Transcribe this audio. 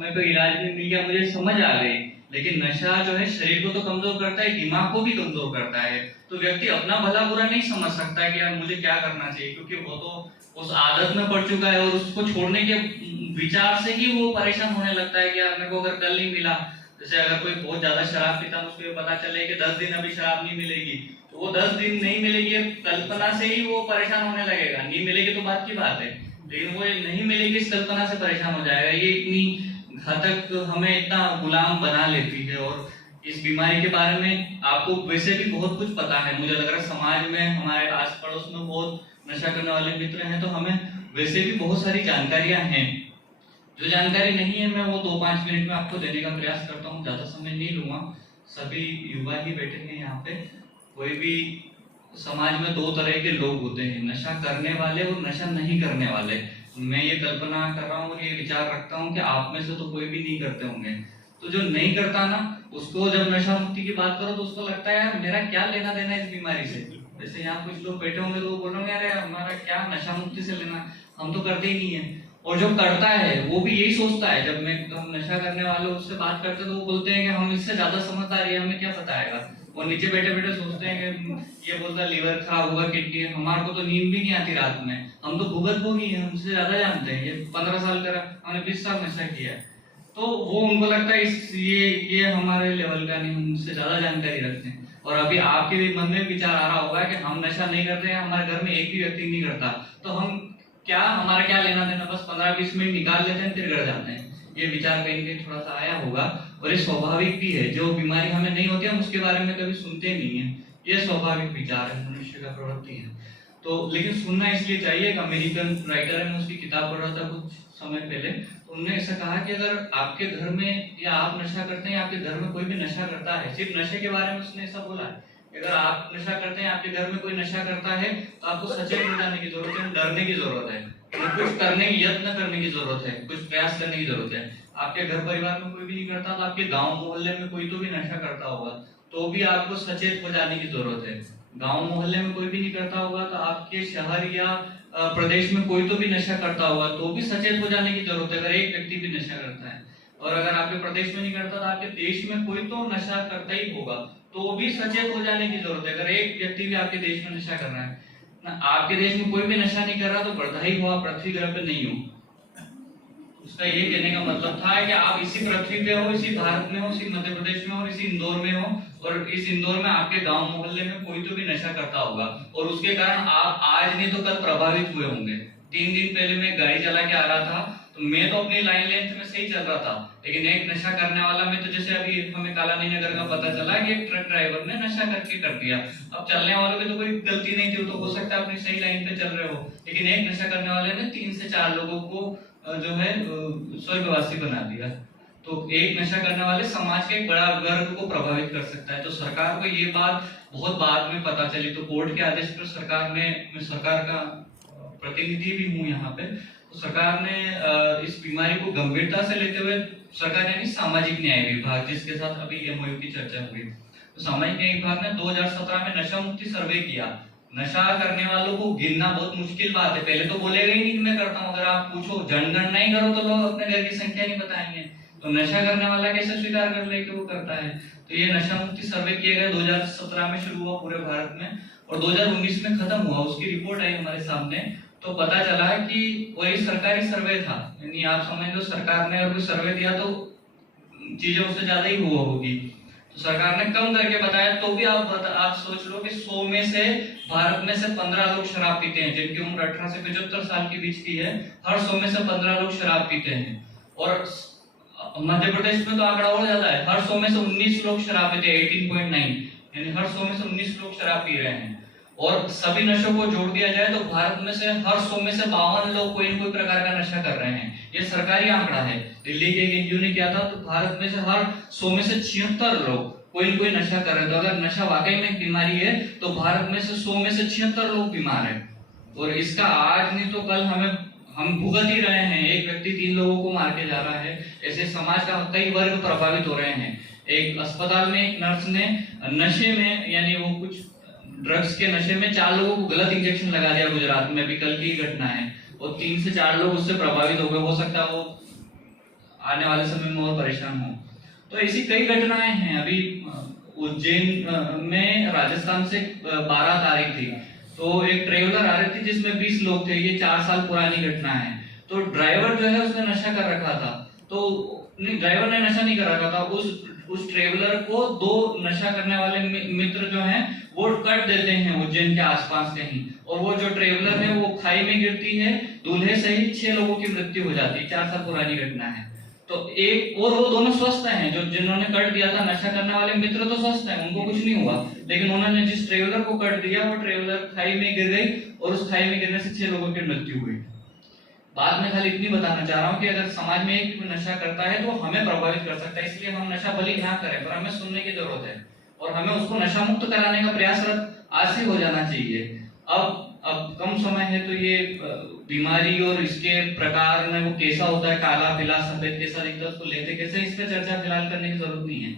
हमें कोई इलाज भी मिल गया, मुझे समझ आ गई। लेकिन नशा जो है शरीर को तो कमजोर करता है, दिमाग को भी कमजोर करता है। तो व्यक्ति अपना भला बुरा नहीं समझ सकता है कि यार मुझे क्या करना चाहिए, क्योंकि वो तो उस आदत में पड़ चुका है और उसको छोड़ने के विचार से ही वो परेशान होने लगता है कि यार मेरे को अगर कल नहीं मिला, जैसे अगर कोई बहुत ज्यादा शराब पीता है, उसको ये पता चले कि 10 दिन अभी शराब नहीं मिलेगी, तो वो 10 दिन नहीं मिलेगी, कल्पना से ही वो परेशान होने लगेगा। नहीं मिलेगी तो बात की बात है, लेकिन वो नहीं मिलेगी इस कल्पना से परेशान हो जाएगा। ये इतनी घातक हमें इतना गुलाम बना लेती है। और इस बीमारी के बारे में आपको वैसे भी बहुत कुछ पता है, मुझे लग रहा है समाज में हमारे आस पड़ोस में बहुत नशा करने वाले मित्र हैं, तो हमें वैसे भी बहुत सारी जानकारियां हैं। जो जानकारी नहीं है मैं वो 2-5 मिनट में आपको देने का प्रयास करता हूँ, ज्यादा समय नहीं लूंगा। सभी युवा ही बैठे हैं यहाँ पे। कोई भी समाज में 2 तरह के लोग होते हैं, नशा करने वाले और नशा नहीं करने वाले। मैं ये कल्पना कर रहा हूँ और ये विचार रखता हूँ कि आप में से तो कोई भी नहीं करते होंगे। तो जो नहीं करता ना, उसको जब नशा मुक्ति की बात करो तो उसको लगता है यार मेरा क्या लेना देना इस बीमारी से। जैसे यहाँ कुछ लोग बैठे होंगे तो वो बोल रहे हैं यार हमारा क्या नशा मुक्ति से लेना, हम तो करते ही नहीं है। और जो करता है वो भी यही सोचता है, जब मैं हम नशा करने वाले उससे बात करते तो वो बोलते हैं कि हम इससे ज्यादा समझदार है, हमें क्या बताएगा। और नीचे बैठे बैठे सोचते हैं कि ये बोलता लीवर खराब होगा, किडनी, हमारे को तो नींद भी नहीं आती रात में, हम तो भुगतभोगी हैं, हमसे ज्यादा जानते हैं, ये 15 साल का, हमने 20 साल नशा किया है। तो वो उनको लगता है इस ये हमारे लेवल का नहीं, हमसे ज्यादा जानकारी रखते हैं। और अभी आपके भी मन में विचार आ रहा होगा कि हम नशा नहीं करते हैं, हमारे घर में एक भी व्यक्ति नहीं करता, तो हम क्या, हमारा क्या लेना देना, बस 15-20 मिनट निकाल लेते हैं फिर घर जाते हैं। ये विचार कहीं कहीं थोड़ा सा आया होगा। और ये स्वाभाविक भी है, जो बीमारी हमें नहीं होती हम उसके बारे में कभी सुनते नहीं है, ये स्वाभाविक विचार है, मनुष्य का प्रवृत्ति है। तो लेकिन सुनना इसलिए चाहिए। एक अमेरिकन राइटर है, मैं उसकी किताब पढ़ रहा था कुछ समय पहले, तो उन्होंने ऐसा कहा कि अगर आपके घर में या आप नशा करते हैं या आपके घर में कोई भी नशा करता है, सिर्फ नशे के बारे में उसने ऐसा बोला है, अगर आप नशा करते हैं, आपके घर में कोई नशा करता है, तो आपको सचेत हो जाने की जरूरत है, डरने की जरूरत है, कुछ करने की, यत्न करने की जरूरत है, कुछ प्रयास करने की जरूरत है। आपके घर परिवार में कोई भी नहीं करता, तो आपके गांव मोहल्ले में कोई तो भी नशा करता होगा, तो भी आपको सचेत हो जाने की जरूरत है। गांव मोहल्ले में कोई भी नहीं करता होगा, तो आपके शहर या प्रदेश में कोई तो भी नशा करता होगा, तो भी सचेत हो जाने की जरूरत है, अगर एक व्यक्ति भी नशा करता है। और अगर आपके प्रदेश में नहीं करता, तो आपके देश में कोई तो नशा करता ही होगा, तो भी सचेत हो जाने की जरूरत है, अगर एक व्यक्ति भी आपके देश में नशा कर रहा है ना। आपके देश में कोई भी नशा नहीं कर रहा तो बधाई हो, आप पृथ्वी ग्रह पे नहीं हो। उसका ये कहने का मतलब था कि आप इसी पृथ्वी पे हो, इसी भारत में हो, इसी मध्य प्रदेश में हो, इसी इंदौर में हो, और इस इंदौर में आपके गांव मोहल्ले में कोई तो भी नशा करता होगा, और उसके कारण आप आज नहीं तो कल प्रभावित हुए होंगे। 3 दिन पहले मैं गाड़ी चला के आ रहा था, तो मैं तो अपनी लाइन लेंथ में सही चल रहा था, लेकिन एक नशा करने वाला में तो, जैसे अभी हमें कालानी नगर का पता चला कि एक ट्रक ड्राइवर ने नशा करके कर दिया। अब चलने वालों की तो कोई गलती नहीं थी, तो हो सकता है अपनी सही लाइन पे चल रहे हो, लेकिन एक नशा करने वाले ने 3 से 4 लोगों को जो है स्वर्गवासी बना दिया। तो एक नशा करने वाले समाज के एक बड़ा वर्ग को प्रभावित कर सकता है। तो सरकार को ये बात बहुत बाद में पता चली, तो कोर्ट के आदेश पर सरकार ने, मैं सरकार का प्रतिनिधि भी हूँ यहाँ पे, तो सरकार ने इस बीमारी को गंभीरता से लेते हुए, सरकार यानी सामाजिक न्याय विभाग, जिसके साथ अभी एमओयू की चर्चा हुई, तो सामाजिक न्याय विभाग ने 2017 में नशा मुक्ति सर्वे किया। नशा करने वालों को गिनना बहुत मुश्किल बात है, पहले तो बोलेगा ही नहीं कि मैं करता हूँ, अगर आप पूछो जनगणना ही करो तो लोग अपने घर की संख्या नहीं बताएंगे, तो नशा करने वाला कैसे स्वीकार कर ले कि वो करता है। तो ये नशा मुक्ति सर्वे किया गया, 2017 में शुरू हुआ पूरे भारत में, और 2019 में खत्म हुआ। उसकी रिपोर्ट आई हमारे सामने, तो पता चला कि वही सरकारी सर्वे था, यानी आप समझ लो सरकार ने अगर कोई सर्वे दिया तो चीजें उससे ज्यादा ही हुआ होगी, तो सरकार ने कम करके बताया, तो भी आप सोच लो कि 100 में से भारत में से 15 लोग शराब पीते हैं, जिनकी उम्र 18 से 75 साल के बीच की है, हर 100 में से 15 लोग शराब पीते हैं। और मध्य प्रदेश में तो आंकड़ा और ज्यादा है, हर 100 में से 19 लोग शराब पीते हैं, 18.9, यानी हर 100 में से 19 लोग शराब पी रहे हैं। और सभी नशों को जोड़ दिया जाए तो भारत में से हर 100 में से 52 लोग कोई न कोई प्रकार का नशा कर रहे हैं, ये सरकारी आंकड़ा है, दिल्ली के एक एनजीओ ने किया था। तो भारत में से हर 100 में से 76 लोग कोई न कोई नशा कर रहे हैं। तो अगर नशा वाकई में बीमारी है तो भारत में से 100 में से 76 लोग बीमार हैं, और इसका आज नहीं तो कल हम भुगत ही रहे हैं। एक व्यक्ति 3 लोगों को मार के जा रहा है, ऐसे समाज का कई वर्ग प्रभावित हो रहे हैं। एक अस्पताल में एक नर्स ने नशे में, यानी वो कुछ ड्रग्स के नशे में 4 लोगों को गलत इंजेक्शन लगा दिया गुजरात में, अभी कल की घटना है, और 3 से 4 लोग उससे प्रभावित हो गए। हो सकता है वो आने वाले समय में और परेशान हो। तो ऐसी कई घटनाएं हैं। अभी उज्जैन में राजस्थान से 12 तारीख थी, तो एक ट्रेवलर आ रही थी जिसमें 20 लोग थे। ये 4 साल पुरानी घटना है। तो ड्राइवर जो है उसने नशा कर रखा था। तो नहीं, ड्राइवर ने नशा नहीं कर रखा था। उस ट्रेवलर को 2 नशा करने वाले मित्र जो हैं वो कट देते हैं उज्जैन के आसपास कहीं, और वो जो ट्रेवलर है वो खाई में गिरती है। दूल्हे सहित 6 लोगों की मृत्यु हो जाती है। 4 साल पुरानी घटना है। तो एक और वो दोनों स्वस्थ हैं, जो जिन्होंने कट दिया था नशा करने वाले मित्र तो स्वस्थ हैं, उनको कुछ नहीं हुआ। लेकिन उन्होंने जिस ट्रेवलर को कट दिया वो ट्रेवलर खाई में गिर गई, और उस खाई में गिरने से 6 लोगों की मृत्यु हुई। बात में खाली इतनी बताना चाह रहा हूँ कि अगर समाज में एक नशा करता है तो हमें प्रभावित कर सकता है। इसलिए हम नशा भले ना करें, पर हमें सुनने की जरूरत है, और हमें उसको नशा मुक्त कराने का प्रयासरत आज से हो जाना चाहिए। अब कम समय है, तो ये बीमारी और इसके प्रकार में वो कैसा होता है, काला पीला सफेद कैसा दिखता है, उसको लेते कैसे, इस पर चर्चा फिलहाल करने की जरूरत नहीं है।